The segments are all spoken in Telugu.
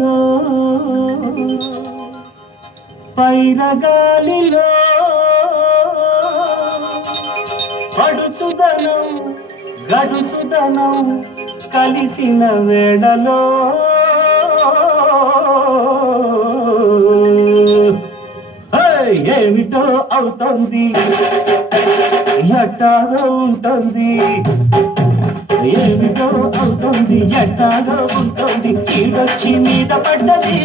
పైరగాలిలో పైరగాలిలో పడుచుదనం గడుసుదనం కలిసిన వేడలో ఏమిటో అవుతుంది? ఎట్టాగా ఉంటుంది? ఏమిటో అవుతుంది ఎట్టాగో ఉంటుంది. ఈడొచ్చి మీద పడ్డది.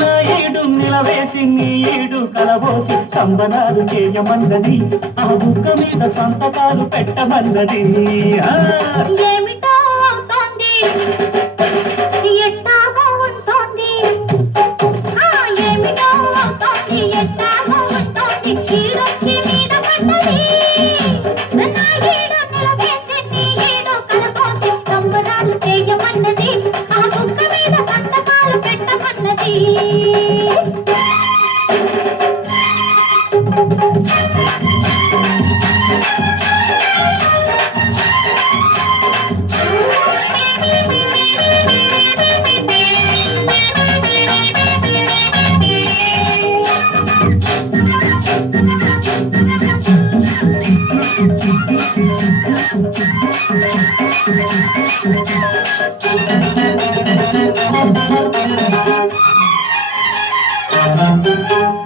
నా ఈడు నిలవేసి నీ ఈడు కలబోసి సంబరాలు చేయమన్నది ఆ బుక్క మీద సంతకాలు పెట్టమన్నది ఏమిటో అవుతుంది?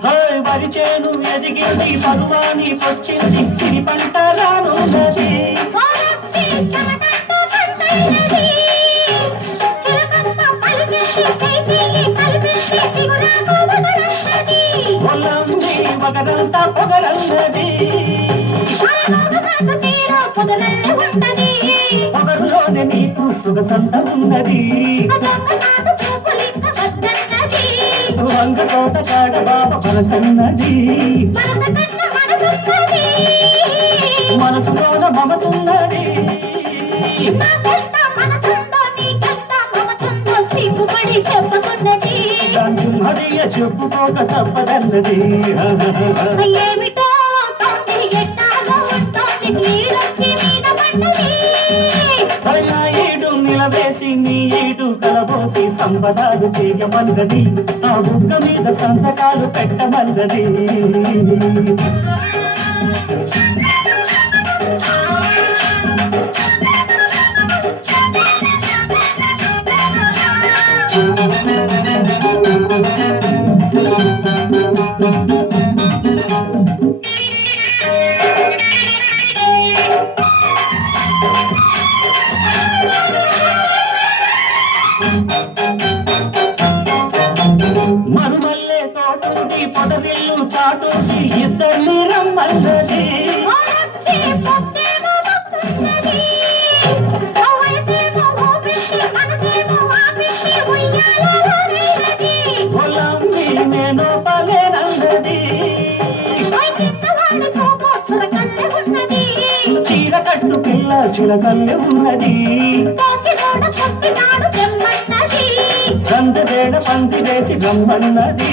హోయ్ చేను ఎదిగింది పరువాని పొచ్చింది సిరి పంట రానున్నది పొలంది చెమటంతో పంటైనది. శుభ సంతన్నది వంగ తోట కాడ బాబ మనసన్నది. మనసు కన్న మనసులోన మమతున్నది. నాకెంత హరియ చెప్పుకోక తప్పదన్నది. ఏమిటో అవుతోంది ఎట్టాగో కలబోసి సంబరాలు చేయమన్నది. ఆ బుక్క మీద సంతకాలు పెట్టమన్నది. నేను చూపు చురకల్లె ఉన్నది. చీర కట్టు పిల్ల చిలకల్లె ఉన్నది. సందవేడ పంది వేసి రమ్మన్నది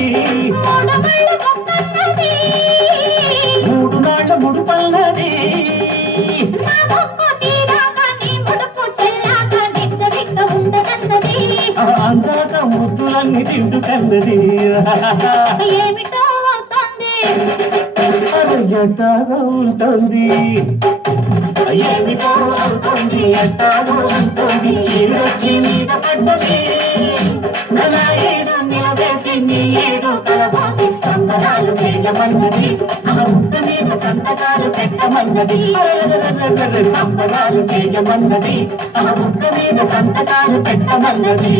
అందాక ముద్దులన్నీ ఏమిటో అది ఎట్టాగా ఉంటుంది. ఏమిటో ఎట్టాగో ఉంటుంది? ఈడొచ్చి మీద పడ్డది. నా ఏడు నిలవేసి నీ ఏడు సంబరాలు చేయమన్నది. నా ముద్దు మీద సంతకాలు పెట్టమన్నది. అరెరెరెరెరెరె, సంబరాలు చేయమన్నది. నా ముద్దు మీద సంతకాలు పెట్టమన్నది.